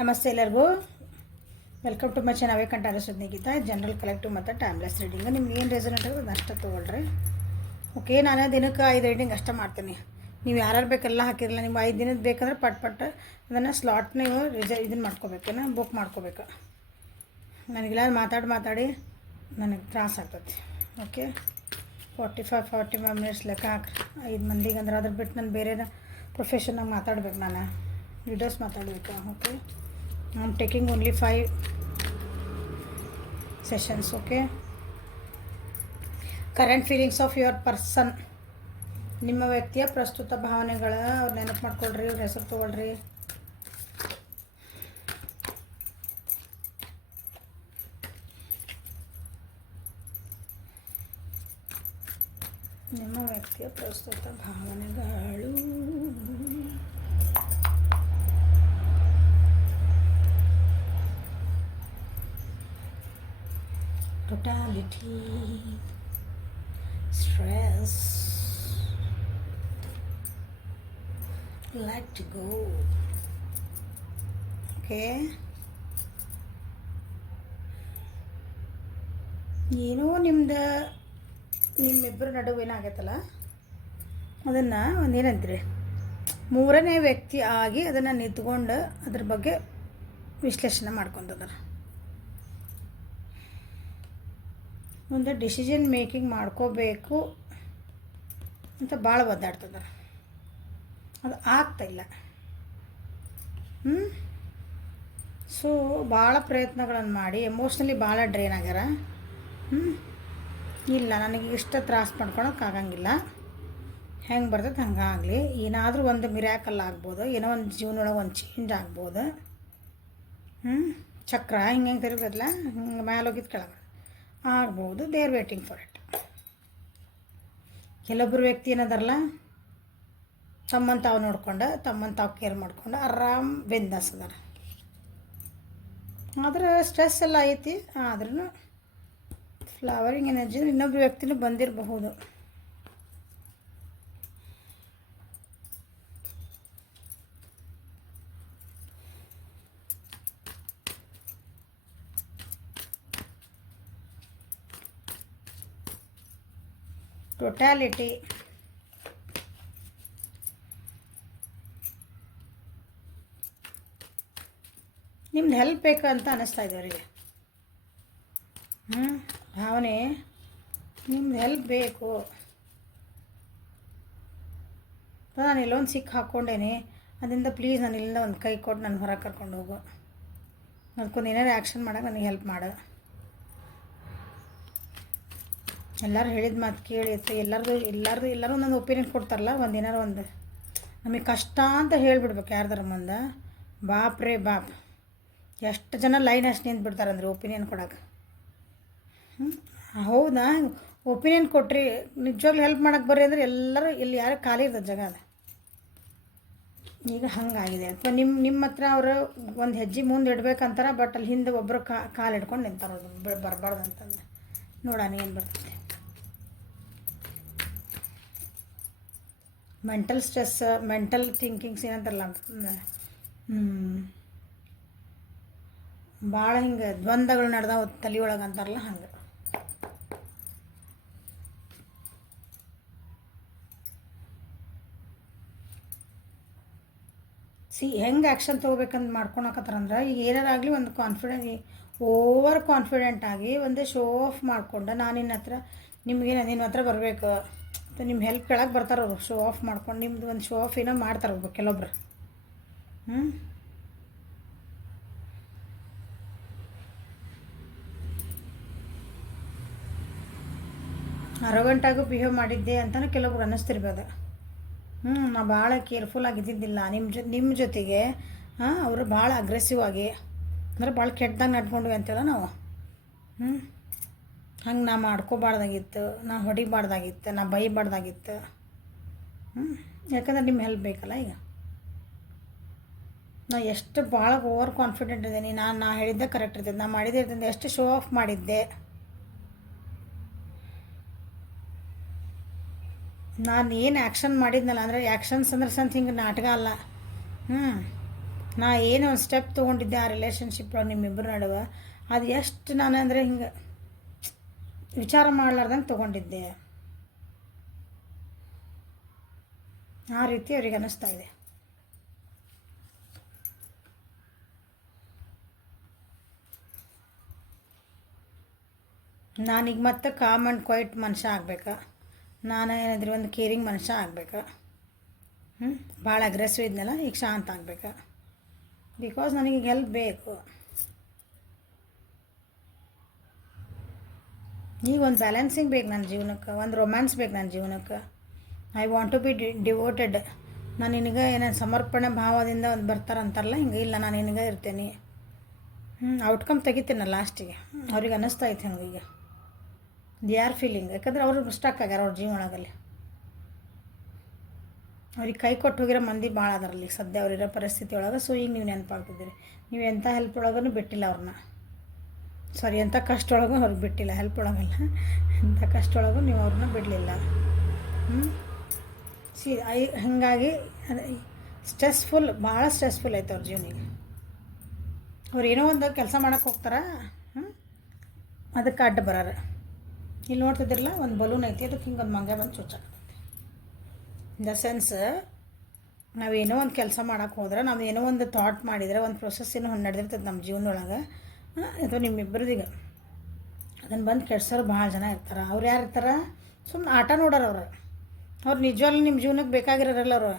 ನಮಸ್ತೆ ಎಲ್ಲರಿಗೂ. Welcome to my channel. ಅವೇ ಕಂಠ ಸ್ನೇಹಿತ ಜನರಲ್ ಕಲೆಕ್ಟಿವ್ ಮತ್ತು ಟೈಮ್ಲೆಸ್ ರೀಡಿಂಗ್. ನಿಮ್ಗೆ ಏನು ರೆಸನೇಟ್ ಆಗೋದು ಅದನ್ನ ಅಷ್ಟೇ ತೊಗೊಳ್ರಿ. ಓಕೆ, ನಾನು ದಿನಕ್ಕೆ 5 ರೀಡಿಂಗ್ ಅಷ್ಟೇ ಮಾಡ್ತೀನಿ. ನೀವು ಯಾರು ಬೇಕೆಲ್ಲ ಹಾಕಿರಲ್ಲ. ನಿಮ್ಗೆ 5 ದಿನದ ಬೇಕಂದ್ರೆ ಪಟ್ ಅದನ್ನು ಸ್ಲಾಟ್ ನೀವು ಇದನ್ನು ಮಾಡ್ಕೋಬೇಕೇನ, ಬುಕ್ ಮಾಡ್ಕೋಬೇಕು. ನನಗೆಲ್ಲ ಮಾತಾಡಿ ನನಗೆ ತ್ರಾಸ ಆಗ್ತೈತಿ. ಓಕೆ, 45 ಮಿನಿಟ್ಸ್ ಲೆಕ್ಕ ಹಾಕ್ರಿ 5 ಮಂದಿಗೆ. ಅಂದ್ರೆ ಅದ್ರ ಬಿಟ್ಟು ನಾನು ಬೇರೆ ಪ್ರೊಫೆಷನ್ನಾಗಿ ಮಾತಾಡ್ಬೇಕು, ನಾನು ವಿಡಿಯೋಸ್ ಮಾತಾಡಬೇಕು. Okay, I am taking only 5 sessions. Okay, current feelings of your person. ನಿಮ್ಮ ವ್ಯಕ್ತಿಯ ಪ್ರಸ್ತುತ ಭಾವನೆಗಳ ಅವ್ರು ನೆನಪು ಮಾಡ್ಕೊಳ್ರಿ, ಅವ್ರ ಹೆಸರು ತೊಗೊಳ್ರಿ. ನಿಮ್ಮ ವ್ಯಕ್ತಿಯ ಪ್ರಸ್ತುತ ಭಾವನೆಗಳು. Totality, stress, let go. Okay, ಏನೋ ನಿಮ್ಮಿಬ್ಬರ ನಡುವೆ ಏನಾಗೈತಲ್ಲ, ಅದನ್ನು ಒಂದೇನಂತೀರಿ, ಮೂರನೇ ವ್ಯಕ್ತಿ ಆಗಿ ಅದನ್ನು ನಿಂತ್ಕೊಂಡು ಅದ್ರ ಬಗ್ಗೆ ವಿಶ್ಲೇಷಣೆ ಮಾಡ್ಕೊತದಾರ. ಒಂದು ಡಿಸಿಷನ್ ಮೇಕಿಂಗ್ ಮಾಡ್ಕೋಬೇಕು ಅಂತ ಭಾಳ ಒದ್ದಾಡ್ತದ. ಅದು ಆಗ್ತಾಯಿಲ್ಲ. ಸೊ ಭಾಳ ಪ್ರಯತ್ನಗಳನ್ನು ಮಾಡಿ ಎಮೋಷ್ನಲಿ ಭಾಳ ಡ್ರೈನ್ ಆಗ್ಯಾರ. ಇಲ್ಲ, ನನಗೆ ಇಷ್ಟ ತ್ರಾಸ ಮಾಡ್ಕೊಳಕ್ಕಾಗಂಗಿಲ್ಲ, ಹೆಂಗೆ ಬರ್ತೈತೆ ಹಂಗೆ ಆಗಲಿ, ಏನಾದರೂ ಒಂದು ಮಿರಾಕಲ್ ಆಗ್ಬೋದು, ಏನೋ ಒಂದು ಜೀವನೊಳಗೆ ಒಂದು ಚೇಂಜ್ ಆಗ್ಬೋದು. ಚಕ್ರ ಹಿಂಗೆ ತಿರುಗಲ್ಲ, ಹಿಂಗೆ ಮ್ಯಾಲೋಗಿದ್ದು ಕೆಳಗೆ ಆಗ್ಬೋದು. They are waiting for it. ಕೆಲವೊಬ್ಬರು ವ್ಯಕ್ತಿ ಏನದಾರಲ್ಲ, ತಮ್ಮನ್ನು ತಾವು ನೋಡ್ಕೊಂಡು ತಮ್ಮನ್ನು ತಾವು ಕೇರ್ ಮಾಡ್ಕೊಂಡು ಆರಾಮ್ ಬಿಂದಾಸ್ ಅದಾರ. ಆದ್ರೆ ಸ್ಟ್ರೆಸ್ ಎಲ್ಲ ಐತಿ. ಆದ್ರೂ ಫ್ಲವರಿಂಗ್ ಎನರ್ಜಿ ಇನ್ನೊಬ್ಬರು ವ್ಯಕ್ತಿನೂ ಬಂದಿರಬಹುದು. ಟೋಟಾಲಿಟಿ, ನಿಮ್ದು ಹೆಲ್ಪ್ ಬೇಕಂತ ಅನ್ನಿಸ್ತಾ ಇದೆ ಅವರಿಗೆ. ಭಾವನೆ, ನಿಮ್ದು ಹೆಲ್ಪ್ ಬೇಕು. ನಾನು ಎಲ್ಲೊಂದು ಸಿಕ್ಕ ಹಾಕ್ಕೊಂಡೇನೆ, ಅದರಿಂದ ಪ್ಲೀಸ್ ನಾನು ಇಲ್ಲಿಂದ ಒಂದು ಕೈ ಕೊಟ್ಟು ನಾನು ಹೊರಗೆ ಕರ್ಕೊಂಡು ಹೋಗು, ಅದಕ್ಕೊಂದು ಏನಾರು ಆ್ಯಕ್ಷನ್ ಮಾಡೋಕೆ ನನಗೆ ಹೆಲ್ಪ್ ಮಾಡು. ಎಲ್ಲರೂ ಹೇಳಿದ ಮಾತು ಕೇಳಿ ಎಲ್ಲರೂ ಒಂದೊಂದು ಒಪಿನಿಯನ್ ಕೊಡ್ತಾರಲ್ಲ, ಏನಾರು ಒಂದು ನಮಗೆ ಕಷ್ಟ ಅಂತ ಹೇಳಿಬಿಡ್ಬೇಕು ಯಾರ್ದಾರ ಮುಂದೆ. ಬಾಪ್ ರೇ ಬಾಪ್, ಎಷ್ಟು ಜನ ಲೈನ್ ಅಷ್ಟು ನಿಂತು ಅಂದ್ರೆ ಒಪಿನಿಯನ್ ಕೊಡೋಕೆ. ಹೌದಾ, ಒಪಿನಿಯನ್ ಕೊಟ್ರಿ ನಿಜವಾಗ್ಲೂ ಹೆಲ್ಪ್ ಮಾಡೋಕ್ಕೆ ಬರ್ರಿ ಅಂದರೆ ಎಲ್ಲರೂ ಇಲ್ಲಿ ಯಾರು ಖಾಲಿ ಇರ್ತದೆ ಜಾಗ ಅದು. ಈಗ ಹಂಗಾಗಿದೆ. ಅಥವಾ ನಿಮ್ಮ ಹತ್ರ ಅವರು ಒಂದು ಹೆಜ್ಜೆ ಮುಂದೆ ಇಡ್ಬೇಕಂತಾರೆ, ಬಟ್ ಅಲ್ಲಿ ಹಿಂದೆ ಒಬ್ಬರು ಕಾಲು ಹಿಡ್ಕೊಂಡು ನಿಂತಾರೆ, ಅದು ಬರಬಾರ್ದು ಅಂತಂದು. ನೋಡೋಣ ಏನು ಬರ್ತದೆ. ಮೆಂಟಲ್ ಸ್ಟ್ರೆಸ್, ಮೆಂಟಲ್ ಥಿಂಕಿಂಗ್ಸ್ ಏನಂತಾರಲ್ಲ, ಭಾಳ ಹಿಂಗೆ ದ್ವಂದ್ವಗಳು ನಡೆದಾವ ತಲೆಯೊಳಗೆ ಅಂತಾರಲ್ಲ, ಹಂಗೆ. ಹೆಂಗೆ ಆ್ಯಕ್ಷನ್ ತೊಗೋಬೇಕಂತ ಮಾಡ್ಕೊಳಕತ್ತಾರಂದ್ರೆ, ಈಗ ಏನಾರಾಗಲಿ ಒಂದು ಓವರ್ ಕಾನ್ಫಿಡೆಂಟ್ ಆಗಿ ಒಂದು ಶೋ ಆಫ್ ಮಾಡ್ಕೊಂಡು, ನಾನು ನಿನ್ನ ಹತ್ರ ಬರಬೇಕು ಮತ್ತು ನಿಮ್ಮ ಹೆಲ್ಪ್ ಕೆಳಗೆ ಬರ್ತಾರೆ ಅವರು. ಶೋ ಆಫ್ ಮಾಡ್ಕೊಂಡು ನಿಮ್ದು ಒಂದು ಶೋ ಆಫ್ ಏನೋ ಮಾಡ್ತಾರೆ ಒಬ್ಬ ಕೆಲವೊಬ್ರು. ಅರೋಗಂಟಾಗೂ ಬಿಹೇವ್ ಮಾಡಿದ್ದೆ ಅಂತಲೂ ಕೆಲವೊಬ್ರು ಅನ್ನಿಸ್ತಿರ್ಬೋದು. ನಾ ಭಾಳ ಕೇರ್ಫುಲ್ ಆಗಿದ್ದಿದ್ದಿಲ್ಲ ನಿಮ್ಮ ಜೊತೆಗೆ. ಅವರು ಭಾಳ ಅಗ್ರೆಸಿವ್ ಆಗಿ, ಅಂದರೆ ಭಾಳ ಕೆಟ್ಟದಾಗ ನಡ್ಕೊಂಡ್ವಿ ಅಂತೇಳ ನಾವು. ಹಂಗೆ ನಾ ಮಾಡ್ಕೋಬಾರ್ದಾಗಿತ್ತು, ನಾ ಹೊಡಿಬಾರ್ದಾಗಿತ್ತು, ನಾ ಬೈಬಾರ್ದಾಗಿತ್ತು. ಯಾಕಂದ್ರೆ ನಿಮ್ಮ ಹೆಲ್ಪ್ ಬೇಕಲ್ಲ. ಈಗ ನಾ ಎಷ್ಟು ಭಾಳ ಓವರ್ ಕಾನ್ಫಿಡೆಂಟ್ ಇದ್ದೀನಿ, ನಾ ಹೇಳಿದ್ದೆ ಕರೆಕ್ಟ್ ಇರ್ತೈತೆ, ನಾ ಮಾಡಿದ್ದೆ ಇರ್ತಂದು ಎಷ್ಟು ಶೋ ಆಫ್ ಮಾಡಿದ್ದೆ. ನಾನು ಏನು ಆ್ಯಕ್ಷನ್ ಮಾಡಿದ್ನಲ್ಲ, ಅಂದರೆ ಆ್ಯಕ್ಷನ್ಸ್ ಅಂದ್ರೆ ಸಮಥಿಂಗ್ ನಾಟಕ ಅಲ್ಲ. ನಾ ಏನೋ ಒಂದು ಸ್ಟೆಪ್ ತೊಗೊಂಡಿದ್ದೆ ಆ ರಿಲೇಷನ್ಶಿಪ್ ನಿಮ್ಮಿಬ್ಬರ ನಡುವೆ, ಅದು ಎಷ್ಟು ನಾನು ಅಂದರೆ ಹಿಂಗೆ ವಿಚಾರ ಮಾಡ್ಲಾರ್ದಂಗೆ ತೊಗೊಂಡಿದ್ದೆ. ಆ ರೀತಿ ಅವ್ರಿಗೆ ಅನ್ನಿಸ್ತಾ ಇದೆ. ನಾನೀಗ ಮತ್ತೆ ಕಾಮ್ ಆ್ಯಂಡ್ ಕ್ವೈಟ್ ಮನುಷ್ಯ ಆಗ್ಬೇಕಾ, ನಾನು ಏನಾದರೂ ಒಂದು ಕೇರಿಂಗ್ ಮನುಷ್ಯ ಆಗ್ಬೇಕಾ, ಭಾಳ ಅಗ್ರೆಸಿವ್ ಇದ್ನಲ್ಲ ಈಗ ಶಾಂತ ಆಗ್ಬೇಕಾ, ಬಿಕಾಸ್ ನನಗೆ ಹೆಲ್ಪ್ ಬೇಕು. ಈಗ ಒಂದು ಬ್ಯಾಲೆನ್ಸಿಂಗ್ ಬೇಕು ನನ್ನ ಜೀವನಕ್ಕೆ, ಒಂದು ರೊಮ್ಯಾನ್ಸ್ ಬೇಕು ನನ್ನ ಜೀವನಕ್ಕೆ. I want to be devoted. ನಾನು ನಿನಗೆ ಏನೇನು ಸಮರ್ಪಣೆ ಭಾವದಿಂದ ಒಂದು ಬರ್ತಾರಂತಾರಲ್ಲ, ಹಿಂಗೆ ಇಲ್ಲ ನಾನು ನಿನಗೆ ಇರ್ತೇನೆ. ಔಟ್ಕಮ್ ತೆಗಿತೀನ ಲಾಸ್ಟಿಗೆ. ಅವ್ರಿಗೆ ಅನ್ನಿಸ್ತಾ ಐತೆ ಹಂಗೆ ಈಗ ದಿ ಆರ್ ಫೀಲಿಂಗ್. ಯಾಕಂದ್ರೆ ಅವರು ಸ್ಟಕ್ ಆಗ್ಯಾರ ಅವ್ರ ಜೀವನ ಒಳಗಲ್ಲಿ. ಅವ್ರಿಗೆ ಕೈ ಕೊಟ್ಟು ಹೋಗಿರೋ ಮಂದಿ ಭಾಳ ಅದರಲ್ಲಿ ಸದ್ಯ ಅವರಿರೋ ಪರಿಸ್ಥಿತಿ ಒಳಗೆ. ಸೊ ಈಗ ನೀವು ನೆನಪಾಗ್ತಿದ್ದೀರಿ, ನೀವು ಎಂಥ ಹೆಲ್ಪ್ ಒಳಗೂ ಬಿಟ್ಟಿಲ್ಲ ಅವ್ರನ್ನ. ಸಾರಿ, ಎಂಥ ಕಷ್ಟ ಒಳಗೂ ಅವ್ರಿಗೆ ಬಿಟ್ಟಿಲ್ಲ, ಹೆಲ್ಪ್ ಒಳಗಲ್ಲ, ಎಂಥ ಕಷ್ಟ ಒಳಗೂ ನೀವು ಅವ್ರನ್ನ ಬಿಡಲಿಲ್ಲ. ಹಾಗಾಗಿ ಸ್ಟ್ರೆಸ್ಫುಲ್, ಭಾಳ ಸ್ಟ್ರೆಸ್ಫುಲ್ ಆಯ್ತು ಅವ್ರ ಜೀವನಿಗೆ. ಅವ್ರು ಏನೋ ಒಂದು ಕೆಲಸ ಮಾಡೋಕ್ಕೆ ಹೋಗ್ತಾರ, ಅದಕ್ಕೆ ಅಡ್ಡ ಬರೋರು. ಇಲ್ಲಿ ನೋಡ್ತಿದ್ದಿರಲ್ಲ, ಒಂದು ಬಲೂನ್ ಐತಿ, ಅದಕ್ಕೆ ಹಿಂಗೆ ಒಂದು ಮಂಗ ಬಂದು ಚುಚ್ಚಾಕತ್ತೈತಿ. ಇನ್ ದ ಸೆನ್ಸ್, ನಾವೇನೋ ಒಂದು ಕೆಲಸ ಮಾಡೋಕ್ಕೆ ಹೋದ್ರೆ, ನಾವು ಏನೋ ಒಂದು ಥಾಟ್ ಮಾಡಿದರೆ, ಒಂದು ಪ್ರೊಸೆಸ್ ಏನೋ ನಡೆದಿರ್ತದೆ ನಮ್ಮ ಜೀವನದೊಳಗೆ. ಅಥವಾ ನಿಮ್ಮಿಬ್ಬರದೀಗ ಅದನ್ನು ಬಂದು ಕೆಡ್ಸೋರು ಭಾಳ ಜನ ಇರ್ತಾರೆ. ಅವ್ರು ಯಾರು ಇರ್ತಾರೆ? ಸುಮ್ಮನೆ ಆಟ ನೋಡೋರು ಅವ್ರು ನಿಜವಾಗ್ಲೂ ನಿಮ್ಮ ಜೀವನಕ್ಕೆ ಬೇಕಾಗಿರೋರಲ್ಲ ಅವರು.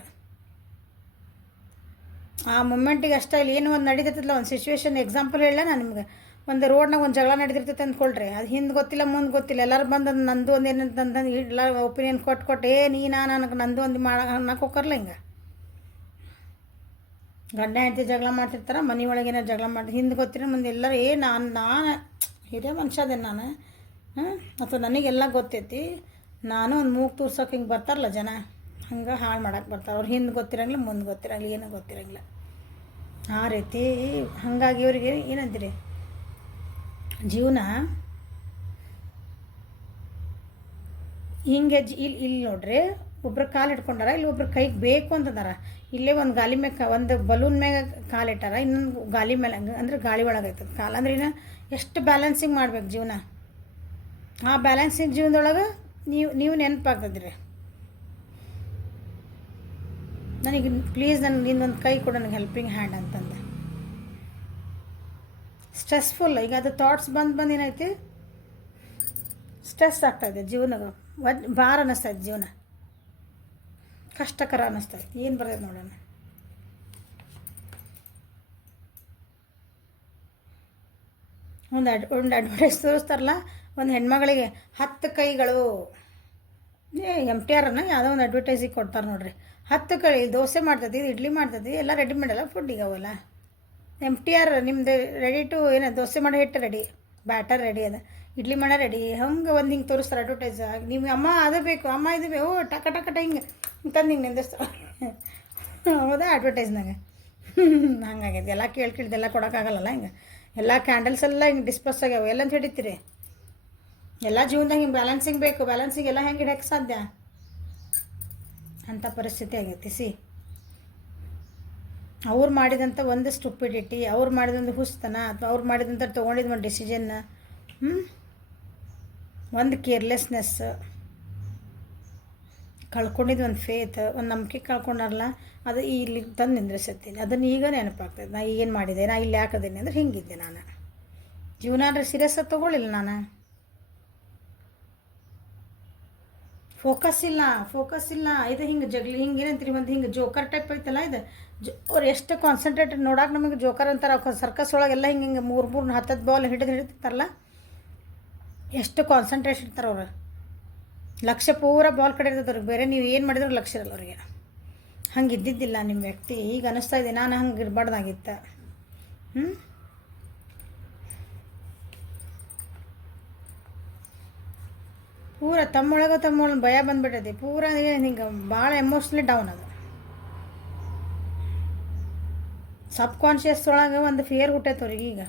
ಆ ಮೊಮೆಂಟಿಗೆ ಅಷ್ಟೇ. ಇಲ್ಲಿ ಏನು ಒಂದು ನಡೀತಿರ್ತಲ್ಲ, ಒಂದು ಸಿಚುವೇಶನ್ ಎಕ್ಸಾಂಪಲ್ ಹೇಳ ನಾನು ನಿಮ್ಗೆ. ಒಂದು ರೋಡ್ನಾಗ ಒಂದು ಜಗಳ ನಡೀತಿರ್ತೈತೆ ಅಂದ್ಕೊಳ್ರಿ, ಅದು ಹಿಂದೆ ಗೊತ್ತಿಲ್ಲ ಮುಂದೆ ಗೊತ್ತಿಲ್ಲ, ಎಲ್ಲರೂ ಬಂದು ನಂದು ಒಂದು ಏನಂತಂದು ಎಲ್ಲ ಒಪಿನಿಯನ್ ಕೊಟ್ಟು ನನಗೆ ನಂದು ಒಂದು ಅನ್ನಕ್ಕೆ ಹೋಗ್ಕರ್ಲ. ಹಿಂಗೆ ಗಂಡ ಹೆಂಡತಿ ಜಗಳ ಮಾಡ್ತಿರ್ತಾರೆ, ಮನೆ ಒಳಗೇನೋ ಜಗಳ ಮಾಡಿ ಹಿಂದೆ ಗೊತ್ತಿರೋ ಮುಂದೆ ಎಲ್ಲರೂ ನಾನು ಹಿರಿಯ ಮನುಷ್ಯ ಅದೇನು ನಾನು, ಅಥವಾ ನನಗೆಲ್ಲ ಗೊತ್ತೈತಿ, ನಾನು ಒಂದು ಮೂಗು ತೂರ್ಸೋಕೆ ಹಿಂಗೆ ಬರ್ತಾರಲ್ಲ ಜನ, ಹಂಗೆ ಹಾಳು ಮಾಡೋಕೆ ಬರ್ತಾರೆ. ಅವ್ರು ಹಿಂದೆ ಗೊತ್ತಿರಂಗಿಲ್ಲ, ಮುಂದೆ ಗೊತ್ತಿರಂಗಿಲ್ಲ, ಏನೂ ಗೊತ್ತಿರಂಗಿಲ್ಲ. ಆ ರೀತಿ ಹಾಗಾಗಿ ಇವ್ರಿಗೆ ಏನಂತೀರಿ, ಜೀವನ ಹಿಂಗೆ ಇಲ್ಲಿ ನೋಡ್ರಿ, ಒಬ್ರು ಕಾಲು ಇಟ್ಕೊಂಡಾರ, ಇಲ್ಲಿ ಒಬ್ರು ಕೈಗೆ ಬೇಕು ಅಂತದಾರ. ಇಲ್ಲೇ ಒಂದು ಗಾಲಿ ಮ್ಯಾಗ ಒಂದು ಬಲೂನ್ ಮ್ಯಾಗ ಕಾಲಿಟ್ಟಾರ, ಇನ್ನೊಂದು ಗಾಲಿ ಮೇಲೆ, ಅಂದರೆ ಗಾಳಿ ಒಳಗೈತದ ಕಾಲು. ಅಂದ್ರೆ ಇನ್ನು ಎಷ್ಟು ಬ್ಯಾಲೆನ್ಸಿಂಗ್ ಮಾಡ್ಬೇಕು ಜೀವನ. ಆ ಬ್ಯಾಲೆನ್ಸಿಂಗ್ ಜೀವನದೊಳಗೆ ನೀವು ನೆನಪಾಗ್ತದ್ರಿ. ನನಗೆ ಪ್ಲೀಸ್ ನನಗೆ ನಿನ್ನೊಂದು ಕೈ ಕೊಡು, ನನಗೆ ಹೆಲ್ಪಿಂಗ್ ಹ್ಯಾಂಡ್ ಅಂತಂದೆ. ಸ್ಟ್ರೆಸ್ಫುಲ್ ಈಗ ಅದು ಥಾಟ್ಸ್ ಬಂದು ಏನೈತಿ, ಸ್ಟ್ರೆಸ್ ಆಗ್ತಾಯಿದೆ ಜೀವನಗೆ, ಭಾರ ಅನ್ನಿಸ್ತೈತೆ ಜೀವನ, ಕಷ್ಟಕರ ಅನ್ನಿಸ್ತೈತೆ. ಏನು ಬರ್ತೈತೆ ನೋಡೋಣ. ಒಂದು ಅಡ್ವರ್ಟೈಸ್ ತೋರಿಸ್ತಾರಲ್ಲ, ಒಂದು ಹೆಣ್ಮಗಳಿಗೆ 10 ಕೈಗಳು, MTR ಯಾವುದೋ ಒಂದು ಅಡ್ವರ್ಟೈಸಿಗೆ ಕೊಡ್ತಾರೆ ನೋಡ್ರಿ. 10 ಕೈ, ದೋಸೆ ಮಾಡ್ತೈತಿ, ಇಡ್ಲಿ ಮಾಡ್ತೈತಿ, ಎಲ್ಲ ರೆಡಿಮೇಡ್ ಅಲ್ಲ ಫುಡ್ಡಿಗೆ ಅವಲ್ಲ. MTR ನಿಮ್ಮದು ರೆಡಿ ಟು ಏನು, ದೋಸೆ ಮಾಡೋ ಹಿಟ್ಟು ರೆಡಿ, ಬ್ಯಾಟರ್ ರೆಡಿ ಅದ, ಇಡ್ಲಿ ಮಾಡೋ ರೆಡಿ, ಹಂಗೆ ಒಂದು ಹಿಂಗೆ ತೋರಿಸ್ತಾರೆ ಅಡ್ವರ್ಟೈಸ್. ನೀವು ಅಮ್ಮ ಅದು ಬೇಕು, ಅಮ್ಮ ಇದು ಬೇಕು, ಟಕ ಹಿಂಗೆ ತಂದು ಹಿಂಗೆ ನಿಂದಿಸ್ತಾರೆ. ಹೌದಾ ಅಡ್ವರ್ಟೈಸ್ನಾಗ ಹಂಗಾಗೈತೆ. ಎಲ್ಲ ಕೇಳ್ಕಿಡ್ದೆಲ್ಲ ಕೊಡೋಕ್ಕಾಗಲ್ಲ. ಹಿಂಗೆ ಎಲ್ಲ ಕ್ಯಾಂಡಲ್ಸ್ ಎಲ್ಲ ಹಿಂಗೆ ಡಿಸ್ಪೋಸ್ ಆಗ್ಯಾವ. ಎಲ್ಲಂತ ಹಿಡಿತೀರಿ? ಎಲ್ಲ ಜೀವನದಾಗ ಹಿಂಗೆ ಬ್ಯಾಲೆನ್ಸಿಂಗ್ ಬೇಕು. ಬ್ಯಾಲೆನ್ಸಿಂಗ್ ಎಲ್ಲ ಹೆಂಗೆ ಹಿಡಿಯೋಕ್ಕೆ ಸಾಧ್ಯ? ಅಂಥ ಪರಿಸ್ಥಿತಿ ಆಗೈತಿ. ಅವ್ರು ಮಾಡಿದಂಥ ಒಂದು ಸ್ಟುಪಿಡಿಟಿ, ಅವ್ರು ಮಾಡಿದಂಥ ಹುಸ್ತನ, ಅಥವಾ ಅವ್ರು ಮಾಡಿದಂಥ ತೊಗೊಂಡಿದ್ದು ಒಂದು ಡಿಸಿಷನ್ನ, ಒಂದು ಕೇರ್ಲೆಸ್ನೆಸ್, ಕಳ್ಕೊಂಡಿದ್ದು ಒಂದು ಫೇತ್, ಒಂದು ನಂಬಿಕೆ ಕಳ್ಕೊಂಡಾರಲ್ಲ, ಅದು ಇಲ್ಲಿ ತಂದು ನಿಂದ್ರಿಸತ್ತೀನಿ. ಅದನ್ನು ಈಗ ನೆನಪಾಗ್ತದೆ. ನಾ ಏನು ಮಾಡಿದೆ, ನಾ ಇಲ್ಲಿ ಯಾಕದೇನೆ ಅಂದ್ರೆ ಹಿಂಗಿದ್ದೆ ನಾನು. ಜೀವನ ಅಂದರೆ ಸೀರಿಯಸ್ಸಾಗಿ ತೊಗೊಳ್ಳಿಲ್ಲ ನಾನು. ಫೋಕಸ್ ಇಲ್ಲ. ಇದು ಹಿಂಗೆ ಜಗ್ಲಿ ಹಿಂಗೆ ಏನಂತೀರಿ, ಒಂದು ಹಿಂಗೆ ಜೋಕರ್ ಟೈಪ್ ಐತಲ್ಲ ಇದು. ಅವ್ರು ಎಷ್ಟು ಕಾನ್ಸಂಟ್ರೇಟೆಡ್ ನೋಡೋಕೆ ನಮಗೆ ಜೋಕರ್ ಅಂತಾರೆ. ಸರ್ಕಸ್ ಒಳಗೆಲ್ಲ ಹಿಂಗೆ 3 10 ಬಾಲ್ ಹಿಡಿದಿರ್ತಾರಲ್ಲ, ಎಷ್ಟು ಕಾನ್ಸಂಟ್ರೇಷನ್ ಇರ್ತಾರೆ ಅವ್ರು. ಲಕ್ಷ್ಯ ಪೂರ ಬಾಲ್ ಕಡೆ ಇರ್ತದೆ ಅವ್ರಿಗೆ. ಬೇರೆ ನೀವು ಏನು ಮಾಡಿದ್ರು ಲಕ್ಷ್ಯ ಇರಲ್ಲ ಅವ್ರಿಗೆ. ಹಂಗೆ ಇದ್ದಿದ್ದಿಲ್ಲ ನಿಮ್ಮ ವ್ಯಕ್ತಿ. ಈಗ ಅನ್ನಿಸ್ತಾ ಇದೆ ನಾನು ಹಂಗೆ ಇರಬಾರ್ದಾಗಿತ್ತು. ಪೂರ ತಮ್ಮೊಳಗೆ ಭಯ ಬಂದುಬಿಟ್ಟೈತಿ. ಪೂರ ಹಿಂಗೆ ಭಾಳ ಎಮೋಷ್ನಲಿ ಡೌನ್ ಅದು. ಸಬ್ ಕಾನ್ಷಿಯಸ್ ಒಳಗೆ ಒಂದು ಫಿಯರ್ ಹುಟ್ಟೈತೆ ಅವ್ರಿಗೆ. ಈಗ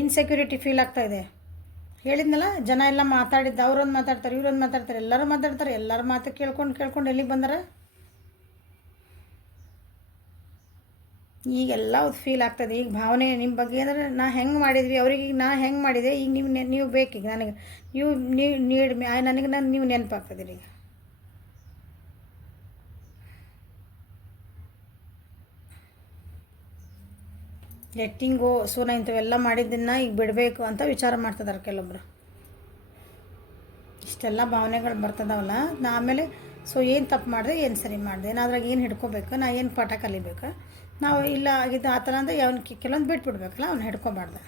ಇನ್ಸೆಕ್ಯೂರಿಟಿ ಫೀಲ್ ಆಗ್ತಾಯಿದೆ. ಹೇಳಿದ್ನಲ್ಲ, ಜನ ಎಲ್ಲ ಮಾತಾಡಿದ್ದು, ಅವ್ರೊಂದು ಮಾತಾಡ್ತಾರೆ, ಇವ್ರೊಂದು ಮಾತಾಡ್ತಾರೆ, ಎಲ್ಲರೂ ಮಾತಾಡ್ತಾರೆ. ಎಲ್ಲರ ಮಾತು ಕೇಳ್ಕೊಂಡು ಎಲ್ಲಿಗೆ ಬಂದಾರ? ಈಗೆಲ್ಲ ಫೀಲ್ ಆಗ್ತದೆ. ಈಗ ಭಾವನೆ ನಿಮ್ಮ ಬಗ್ಗೆ ಅಂದರೆ ನಾ ಹೆಂಗೆ ಮಾಡಿದ್ವಿ ಅವ್ರಿಗೆ, ಈಗ ನಾ ಹೆಂಗೆ ಮಾಡಿದೆ, ಈಗ ನೀವು ಬೇಕೀಗ ನನಗೆ, ನೀವು ನೀಡ್ ನನಗೆ ನೀವು ನೆನಪಾಗ್ತದೆ ಈಗ. ಲೆಟ್ಟಿಂಗು. ಸೊ ನಾ ಇಂಥವೆಲ್ಲ ಮಾಡಿದ್ದನ್ನು ಈಗ ಬಿಡಬೇಕು ಅಂತ ವಿಚಾರ ಮಾಡ್ತಿದ್ದಾರೆ ಕೆಲವೊಬ್ರು. ಇಷ್ಟೆಲ್ಲ ಭಾವನೆಗಳು ಬರ್ತದವಲ್ಲ, ನಾ ಆಮೇಲೆ ಸೊ ಏನು ತಪ್ಪು ಮಾಡಿದೆ, ಏನು ಸರಿ ಮಾಡಿದೆ, ನಾ ಅದ್ರಾಗ ಏನು ಹಿಡ್ಕೋಬೇಕು, ನಾ ಏನು ಪಾಠ ಕಲಿಬೇಕು, ನಾವು ಇಲ್ಲ ಆಗಿದ್ದು ಆ ಥರ ಅಂದರೆ ಅವನು ಕೆಲವೊಂದು ಬಿಟ್ಬಿಡ್ಬೇಕಲ್ಲ, ಅವ್ನು ಹಿಡ್ಕೊಬಾರ್ದು.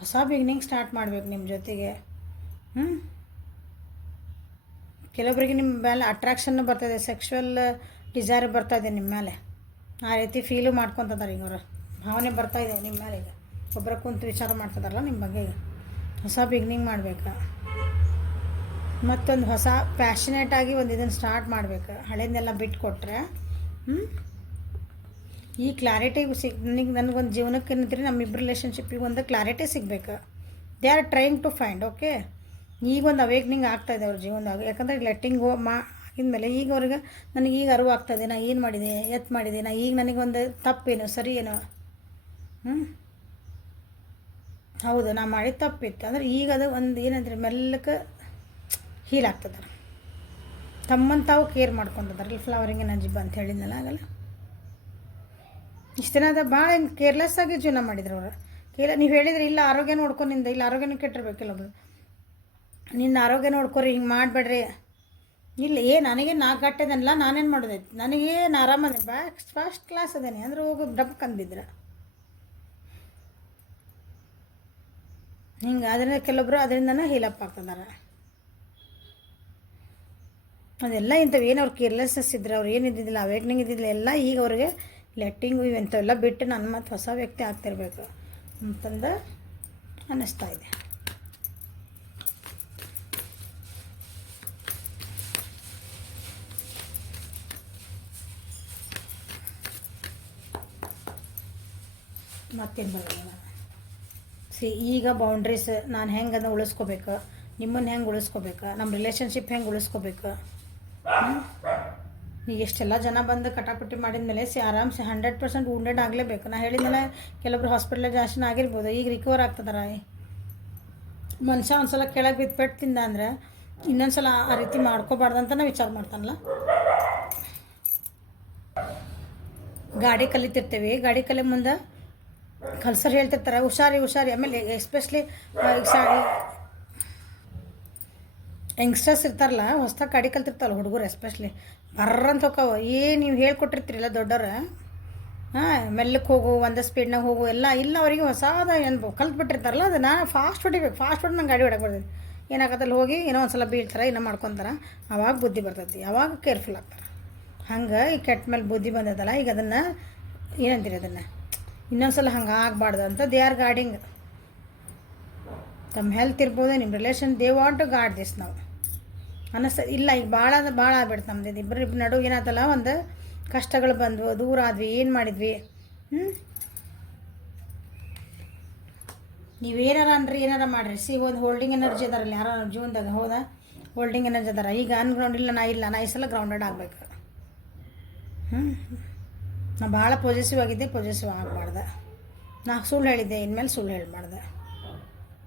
ಹೊಸ ಬಿಗಿನಿಂಗ್ ಸ್ಟಾರ್ಟ್ ಮಾಡಬೇಕು ನಿಮ್ಮ ಜೊತೆಗೆ. ಕೆಲವೊಬ್ಬರಿಗೆ ನಿಮ್ಮ ಮೇಲೆ ಅಟ್ರಾಕ್ಷನ್ನು ಬರ್ತದೆ, ಸೆಕ್ಷುವಲ್ ಡಿಸೈರ್ ಬರ್ತಾಯಿದೆ ನಿಮ್ಮ ಮೇಲೆ, ಆ ರೀತಿ ಫೀಲು ಮಾಡ್ಕೊತಿದ್ದಾರೆ ಈಗ ಅವರು. ಭಾವನೆ ಬರ್ತಾಯಿದೆ ನಿಮ್ಮ ಮೇಲೆ. ಈಗ ಒಬ್ಬರ ಕುಂತು ವಿಚಾರ ಮಾಡ್ತಿದಾರಲ್ಲ ನಿಮ್ಮ ಬಗ್ಗೆ. ಈಗ ಹೊಸ ಬಿಗಿನಿಂಗ್ ಮಾಡಬೇಕು, ಮತ್ತೊಂದು ಹೊಸ ಪ್ಯಾಷನೇಟಾಗಿ ಒಂದು ಇದನ್ನು ಸ್ಟಾರ್ಟ್ ಮಾಡಬೇಕು. ಹಳೇದನ್ನೆಲ್ಲ ಬಿಟ್ಟು ಕೊಟ್ಟರೆ ಈ ಕ್ಲಾರಿಟಿ ನನಗೊಂದು ಜೀವನಕ್ಕೆ ಏನಂತೀರಿ, ನಮ್ಮಿಬ್ಬರು ರಿಲೇಷನ್ಶಿಪ್ಪಿಗೆ ಒಂದು ಕ್ಲಾರಿಟಿ ಸಿಗಬೇಕು. They are trying to find. Okay, ಈಗೊಂದು ಅವೇಕ್ನಿಂಗ್ ಆಗ್ತಾಯಿದೆ ಅವ್ರ ಜೀವನದಾಗ. ಯಾಕಂದರೆ ಲೆಟ್ಟಿಂಗ್ ಆಗಿದ್ಮೇಲೆ ಈಗ ಅವ್ರಿಗೆ ನನಗೆ ಈಗ ಅರಿವು ಆಗ್ತಾಯಿದೆ, ನಾ ಏನು ಮಾಡಿದೆ, ಮಾಡಿದೆ, ನಾ ಈಗ ನನಗೊಂದು ತಪ್ಪೇನು ಸರಿ ಏನೋ, ಹೌದು ನಾ ಮಾಡಿದ ತಪ್ಪಿತ್ತು ಅಂದರೆ ಈಗ ಅದು ಒಂದು ಏನಂದ್ರೆ ಮೆಲ್ಲಕ್ಕೆ ಹೀಲ್ ಆಗ್ತದೆ. ತಮ್ಮನ್ನು ತಾವು ಕೇರ್ ಮಾಡ್ಕೊತಿದ್ದಾರೆ. ಫ್ಲವರಿಂಗ್ ಎನರ್ಜಿ ಅಂತ ಹೇಳಿದ್ನಲ್ಲ ಆಗಲ್ಲ. ಇಷ್ಟು ದಿನ ಅದ ಭಾಳ ಹಿಂಗೆ ಕೇರ್ಲೆಸ್ ಆಗಿ ಜೀವನ ಮಾಡಿದ್ರು ಅವರು. ನೀವು ಹೇಳಿದ್ರೆ ಇಲ್ಲ ಆರೋಗ್ಯ ನೋಡ್ಕೊಂಡಿಂದ, ಇಲ್ಲ ಆರೋಗ್ಯನೂ ಕೆಟ್ಟಿರ್ಬೇಕಿಲ್ಲ ಒಬ್ಬರು. ನಿನ್ನ ಆರೋಗ್ಯ ನೋಡ್ಕೊರಿ, ಹಿಂಗೆ ಮಾಡಬೇಡ್ರಿ. ಇಲ್ಲ ನನಗೆ ನಾ ಗಟ್ಟಿದನಲ್ಲ, ನಾನೇನು ಮಾಡೋದೈತಿ, ನನಗೇನು ಆರಾಮದೆ, ಫಸ್ಟ್ ಕ್ಲಾಸ್ ಅದೇನೆ ಅಂದ್ರೆ ಹೋಗಿ ಡಬ್ಬಕ್ಕೆ ಅಂದಿದ್ರೆ ಹಿಂಗೆ. ಅದರಿಂದ ಕೆಲವೊಬ್ಬರು ಅದರಿಂದನೇ ಹೀಲಪ್ ಆಗ್ತಿದ್ದಾರೆ. ಅದೆಲ್ಲ ಇಂಥವು ಏನು ಅವ್ರು ಕೇರ್ಲೆಸ್ನೆಸ್ ಇದ್ರೆ, ಅವ್ರು ಏನಿದ್ದಿದ್ದಿಲ್ಲ, ಅವೇಕ್ನಿಂಗ್ ಇದ್ದಿದ್ದಿಲ್ಲ, ಎಲ್ಲ ಈಗ ಅವ್ರಿಗೆ ಲೆಟ್ಟಿಂಗು ಇವೆಂಥವೆಲ್ಲ ಬಿಟ್ಟು ನನ್ನ ಮತ್ತು ಹೊಸ ವ್ಯಕ್ತಿ ಆಗ್ತಿರ್ಬೇಕು ಅಂತಂದು ಅನ್ನಿಸ್ತಾ ಇದೆ. ಮತ್ತೇನು ಬರೋಲ್ಲ. ಈಗ ಬೌಂಡ್ರೀಸ್ ನಾನು ಹೆಂಗೆ ಅದನ್ನು ಉಳಿಸ್ಕೋಬೇಕು, ನಿಮ್ಮನ್ನು ಹೆಂಗೆ ಉಳಿಸ್ಕೋಬೇಕು, ನಮ್ಮ ರಿಲೇಷನ್ಶಿಪ್ ಹೆಂಗೆ ಉಳಿಸ್ಕೋಬೇಕು. ಈಗ ಎಷ್ಟೆಲ್ಲ ಜನ ಬಂದು ಕಟಾಪಟ್ಟಿ ಮಾಡಿದ ಮೇಲೆ ಆರಾಮ್ಸೆ 100% ವುಂಡೆಡ್ ಆಗಲೇಬೇಕು. ನಾ ಹೇಳಿದ್ಮೇಲೆ ಕೆಲವೊಬ್ರು ಹಾಸ್ಪಿಟಲೈಸೇಷನ್ ಆಗಿರ್ಬೋದು, ಈಗ ರಿಕವರ್ ಆಗ್ತದಾರ. ಮನುಷ್ಯ ಒಂದು ಸಲ ಕೆಳಗೆ ಬಿದ್ದು ಪೆಟ್ಟು ತಿಂದ ಅಂದ್ರೆ ಇನ್ನೊಂದು ಸಲ ಆ ರೀತಿ ಮಾಡ್ಕೋಬಾರ್ದು ಅಂತ ನಾವು ವಿಚಾರ ಮಾಡ್ತಾನಲ್ಲ. ಗಾಡಿ ಕಲಿತಿರ್ತೇವೆ, ಗಾಡಿ ಕಲಿ ಮುಂದೆ ಕಲ್ಸರ್ ಹೇಳ್ತಿರ್ತಾರೆ ಹುಷಾರಿ. ಆಮೇಲೆ ಎಸ್ಪೆಷಲಿ ಯಂಗ್ಸ್ಟರ್ಸ್ ಇರ್ತಾರಲ್ಲ, ಹೊಸ್ದಾಗಿ ಗಾಡಿ ಕಲ್ತಿರ್ತಾರಲ್ಲ ಹುಡುಗರು ಎಸ್ಪೆಷಲಿ, ಬರ್ರಂತ ಹೋಗವ. ನೀವು ಹೇಳ್ಕೊಟ್ಟಿರ್ತೀರಲ್ಲ ದೊಡ್ಡವ್ರು, ಮೆಲ್ಲಕ್ಕೆ ಹೋಗು, ಒಂದೇ ಸ್ಪೀಡ್ನಾಗ ಹೋಗು ಎಲ್ಲ ಇಲ್ಲ. ಅವರಿಗೆ ಹೊಸಾದ ಏನು ಕಲ್ತ್ಬಿಟ್ಟಿರ್ತಾರಲ್ಲ, ಅದು ನಾನು ಫಾಸ್ಟ್ ಹೊಡಿ ನಂಗೆ ಗಾಡಿ ಹೊಡಕ್ಕೆ ಬರ್ತೈತಿ. ಏನಾಗತ್ತಲ್ಲಿ ಹೋಗಿ ಏನೋ ಒಂದು ಸಲ ಬೀಳ್ತಾರೆ, ಏನೋ ಮಾಡ್ಕೊತಾರೆ, ಅವಾಗ ಬುದ್ಧಿ ಬರ್ತೈತಿ, ಅವಾಗ ಕೇರ್ಫುಲ್ ಆಗ್ತಾರೆ. ಹಂಗೆ ಈ ಕೆಟ್ಟ ಮೇಲೆ ಬುದ್ಧಿ ಬಂದದಲ್ಲ, ಈಗ ಅದನ್ನು ಏನಂತೀರಿ, ಅದನ್ನು ಇನ್ನೊಂದು ಸಲ ಹಂಗೆ ಆಗಬಾರ್ದು ಅಂತ ದೇ ಆರ್ ಗಾರ್ಡಿಂಗ್. ತಮ್ಮ ಹೆಲ್ತ್ ಇರ್ಬೋದು, ನಿಮ್ಮ relation, they want to guard this ನಾವು ಅನ್ನಿಸ್ತದೆ. ಇಲ್ಲ ಈಗ ಭಾಳ ಆಗ್ಬಿಡ್ತು ನಮ್ದು. ಇಬ್ಬರು ನಡುವೆ ಏನಾಯ್ತಲ್ಲ, ಒಂದು ಕಷ್ಟಗಳು ಬಂದವು, ದೂರ ಆದ್ವಿ, ಏನು ಮಾಡಿದ್ವಿ. ನೀವೇನಾರ ಅನ್ರಿ, ಏನಾರ ಮಾಡಿರಿ. ಒಂದು ಹೋಲ್ಡಿಂಗ್ ಎನರ್ಜಿ ಅದಾರಲ್ಲ ಯಾರೋ ಜೀವನದಾಗ, ಹೌದಾ, ಹೋಲ್ಡಿಂಗ್ ಎನರ್ಜಿ ಅದಾರ. ಈಗ ಅನ್ಗ್ರೌಂಡ್ ಇಲ್ಲ, ನಾ ಈ ಸಲ ಗ್ರೌಂಡೆಡ್ ಆಗಬೇಕು. ನಾ ಭಾಳ ಪಾಸಿಟಿವ್ ಆಗಿದ್ದೆ, ಪಾಸಿಟಿವ್ ಆಗಬಾರ್ದು. ನಾ ಸುಳ್ಳು ಹೇಳಿದ್ದೆ, ಇನ್ಮೇಲೆ ಸುಳ್ಳು ಹೇಳ್ಬಾರ್ದು.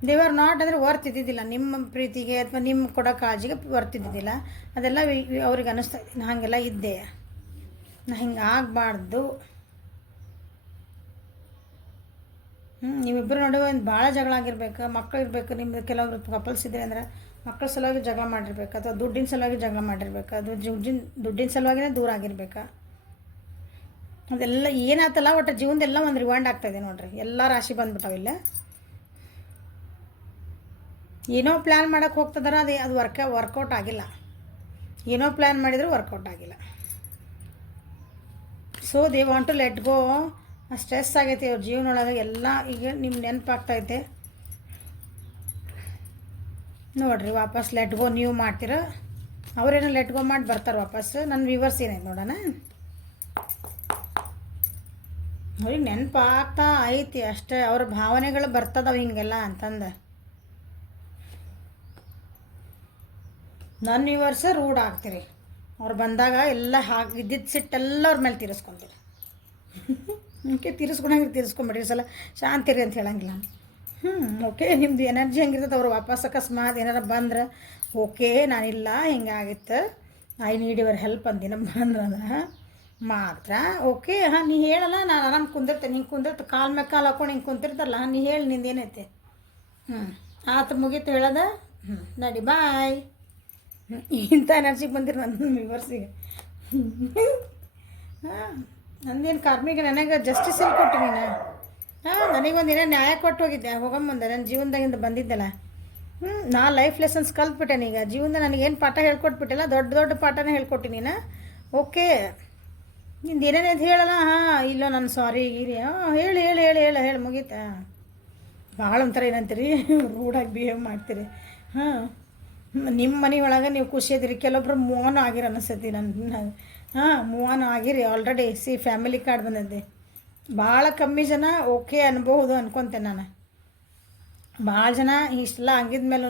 ದೇ ಆರ್ ನಾಟ್ ಅಂದರೆ ವರ್ತ್ ಇದ್ದಿದ್ದಿಲ್ಲ ನಿಮ್ಮ ಪ್ರೀತಿಗೆ ಅಥವಾ ನಿಮ್ಮ ಕೊಡೋ ಕಾಳಜಿಗೆ ವರ್ತ್ ಇದ್ದಿದ್ದಿಲ್ಲ. ಅದೆಲ್ಲ ಅವ್ರಿಗೆ ಅನ್ನಿಸ್ತಾ ಇದೆ, ನಾ ಹಾಗೆಲ್ಲ ಇದ್ದೆ, ನಾ ಹಿಂಗೆ ಆಗಬಾರ್ದು. ನೀವಿಬ್ಬರು ನಡುವೆ ಒಂದು ಭಾಳ ಜಗಳ ಆಗಿರ್ಬೇಕು, ಮಕ್ಕಳು ಇರಬೇಕು. ನಿಮ್ಮದು ಕೆಲವರು ಕಪಲ್ಸ್ ಇದ್ದರೆ ಅಂದರೆ ಮಕ್ಕಳ ಸಲುವಾಗಿ ಜಗಳ ಮಾಡಿರ್ಬೇಕು, ಅಥವಾ ದುಡ್ಡಿನ ಸಲುವಾಗಿ ಜಗಳ ಮಾಡಿರ್ಬೇಕು, ಅದು ದುಡ್ಡಿನ ಸಲುವಾಗಿನೇ ದೂರ ಆಗಿರ್ಬೇಕು. ಅದೆಲ್ಲ ಏನಾಯ್ತಲ್ಲ, ಒಟ್ಟು ಜೀವನದೆಲ್ಲ ಒಂದು ರಿವೈಂಡ್ ಆಗ್ತಾಯಿದೆ ನೋಡ್ರಿ. ಎಲ್ಲ ರಾಶಿ ಬಂದ್ಬಿಟ್ಟಾವಿಲ್ಲ. ಏನೋ ಪ್ಲ್ಯಾನ್ ಮಾಡೋಕ್ಕೆ ಹೋಗ್ತದಾರ, ಅದು ವರ್ಕೌಟ್ ಆಗಿಲ್ಲ. ಏನೋ ಪ್ಲ್ಯಾನ್ ಮಾಡಿದರೂ ವರ್ಕೌಟ್ ಆಗಿಲ್ಲ. So they want to let go. Stress ಆಗೈತೆ ಅವ್ರ ಜೀವನೊಳಗೆ ಎಲ್ಲ. ಈಗ ನಿಮ್ಮ ನೆನಪಾಗ್ತೈತೆ ನೋಡಿರಿ. ವಾಪಸ್ ಲೆಟ್ ಗೋ ನೀವು ಮಾಡ್ತೀರ, ಅವರೇನೋ ಲೆಟ್ ಗೋ ಮಾಡಿ ಬರ್ತಾರೆ ವಾಪಸ್. ನನ್ನ ವ್ಯೂವರ್ಸ್ ಏನಾಯ್ತು ನೋಡೋಣ. ಅವ್ರಿಗೆ ನೆನಪಾಗ್ತಾ ಐತಿ ಅಷ್ಟೇ, ಅವ್ರ ಭಾವನೆಗಳು ಬರ್ತದವು ಹಿಂಗೆಲ್ಲ ಅಂತಂದು. ನನ್ನ ವ್ಯೂವರ್ಸ ರೂಢ ಆಗ್ತೀರಿ, ಅವ್ರು ಬಂದಾಗ ಎಲ್ಲ ಇದ್ದಿದ್ದು ಸಿಟ್ಟೆಲ್ಲ ಅವ್ರ ಮೇಲೆ ತೀರಿಸ್ಕೊತೀರಿ. ಓಕೆ, ತೀರಿಸ್ಕೊಂಬಿಡ್ರಿ ಸಲ ಶಾಂತಿರಿ ಅಂತ ಹೇಳಂಗಿಲ್ಲ. ಓಕೆ, ನಿಮ್ಮದು ಎನರ್ಜಿ ಹೆಂಗಿರ್ತದೆ, ಅವ್ರು ವಾಪಸ್ ಅಕಸ್ಮಾತ್ ಏನಾರ ಬಂದ್ರೆ ಓಕೆ ನಾನಿಲ್ಲ ಹಿಂಗಾಗಿತ್ತು, ಐ ನೀಡ್ ಯುವರ್ ಹೆಲ್ಪ್ ಅಂದಿನ ಬಂದ್ರೆ ಮಾತ್ರ ಓಕೆ. ನೀ ಹೇಳಲ್ಲ, ನಾನು ಆರಾಮ್ ಕುಂದಿರ್ತೇನೆ, ಹಿಂಗೆ ಕುಂದಿರ್ತ ಕಾಲು ಮೇಲೆ ಕಾಲು ಹಾಕೊಂಡು ಹಿಂಗೆ ಕುಂತಿರ್ತಾರಲ್ಲ, ನೀ ಹೇಳಿ ನಿಂದೇನೈತೆ. ಆತ ಮುಗೀತು ಹೇಳೋದ, ನಡಿ ಬಾಯ್. ಇಂಥ ಎನರ್ಜಿಗೆ ಬಂದಿರಿ ನನ್ನ ವ್ಯೂವರ್ಸಿಗೆ. ನಂದೇನು ಕಾರ್ಮಿಕ, ನನಗೆ ಜಸ್ಟಿಸ್ ಇಲ್ಲಿ ಕೊಟ್ಟು ನೀನು. ನನಗೊಂದು ಏನೋ ನ್ಯಾಯ ಕೊಟ್ಟು ಹೋಗಿದ್ದೆ ಹೋಗಮ್ಮಂದೆ, ನನ್ನ ಜೀವನದಾಗಿಂದ ಬಂದಿದ್ದೆಲ್ಲ. ನಾ ಲೈಫ್ ಲೆಸನ್ಸ್ ಕಲ್ತ್ಬಿಟ್ಟೆ ಈಗ ಜೀವನದ. ನನಗೇನು ಪಾಠ ಹೇಳ್ಕೊಟ್ಬಿಟ್ಟಿಲ್ಲ, ದೊಡ್ಡ ದೊಡ್ಡ ಪಾಠನೇ ಹೇಳ್ಕೊಟ್ಟು ನೀನು. ಓಕೆ, ನಿಂದು ಏನೇನು ಅಂತ ಹೇಳಲ್ಲ. ಇಲ್ಲ ನಾನು ಸಾರಿ ಗೀರಿ ಹೇಳಿ ಹೇಳಿ ಹೇಳಿ ಹೇಳಿ ಹೇಳಿ ಮುಗೀತಾ. ಭಾಳ ಒಂಥರ ಏನಂತೀರಿ, ರೂಢಾಗಿ ಬಿಹೇವ್ ಮಾಡ್ತೀರಿ. ನಿಮ್ಮ ಮನೆ ಒಳಗೆ ನೀವು ಖುಷಿ ಇದ್ದೀರಿ, ಕೆಲವೊಬ್ರು ಮೂವನ್ ಆಗಿರಿ ಅನಿಸ್ತೈತಿ ನನ್ನ. ಮೂವನ್ ಆಗಿರಿ ಆಲ್ರೆಡಿ. ಫ್ಯಾಮಿಲಿ ಕಾರ್ಡ್ ಬಂದಿದ್ದೆ. ಭಾಳ ಕಮ್ಮಿ ಜನ ಓಕೆ ಅನ್ಬಹುದು ಅನ್ಕೊತೇನೆ ನಾನು. ಭಾಳ ಜನ ಇಷ್ಟೆಲ್ಲ ಆಗಿದ್ಮೇಲೂ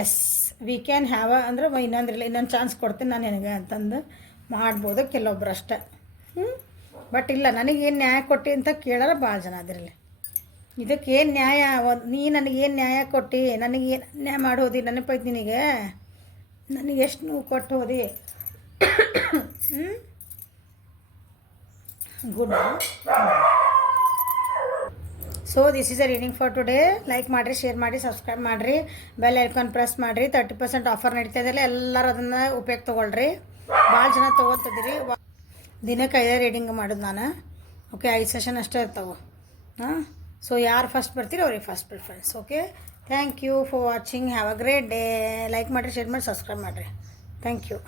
ಎಸ್ ವಿ ಕ್ಯಾನ್ ಹ್ಯಾವ್ ಅಂದ್ರೆ ಇನ್ನೊಂದು ಚಾನ್ಸ್ ಕೊಡ್ತೀನಿ ನಾನು ನಿನಗೆ ಅಂತಂದು ಮಾಡ್ಬೋದು ಕೆಲವೊಬ್ರು ಅಷ್ಟೆ. ಬಟ್ ಇಲ್ಲ, ನನಗೇನು ನ್ಯಾಯ ಕೊಟ್ಟು ಅಂತ ಕೇಳೋರ ಭಾಳ ಜನ ಅದಿರಲಿ. ಇದಕ್ಕೇನು ನ್ಯಾಯ, ನೀ ನನಗೇನು ನ್ಯಾಯ ಕೊಟ್ಟು, ನನಗೇನು ಅನ್ಯಾಯ ಮಾಡೋದಿ, ನೆನಪೈತಿ ನಿನಗೆ, ನನಗೆ ಎಷ್ಟು ನೋವು ಕೊಟ್ಟು ಹೋದಿ. Good. So this is a reading for today. Like ಮಾಡಿರಿ, ಶೇರ್ ಮಾಡಿ, ಸಬ್ಸ್ಕ್ರೈಬ್ ಮಾಡಿರಿ, ಬೆಲ್ ಐಕಾನ್ ಪ್ರೆಸ್ ಮಾಡಿರಿ. 30% ಆಫರ್ ನಡೀತಾ ಇದೆಯಲ್ಲ, ಎಲ್ಲರೂ ಅದನ್ನು ಉಪಯೋಗ ತೊಗೊಳ್ರಿ. ಭಾಳ ಜನ ತೊಗೊತಿದ್ದೀರಿ. ದಿನಕ್ಕೆ 5 ರೀಡಿಂಗ್ ಮಾಡೋದು ನಾನು. ಓಕೆ, 5 ಸೆಷನ್ ಅಷ್ಟೇ ಇರ್ತಾವೆ. ಸೊ ಯಾರು ಫಸ್ಟ್ ಬರ್ತೀರಿ ಅವ್ರಿಗೆ first preference. Okay, thank you for watching. Have a great day. Like ಮಾಡಿರಿ, ಶೇರ್ ಮಾಡಿ, ಸಬ್ಸ್ಕ್ರೈಬ್ ಮಾಡಿರಿ. Thank you.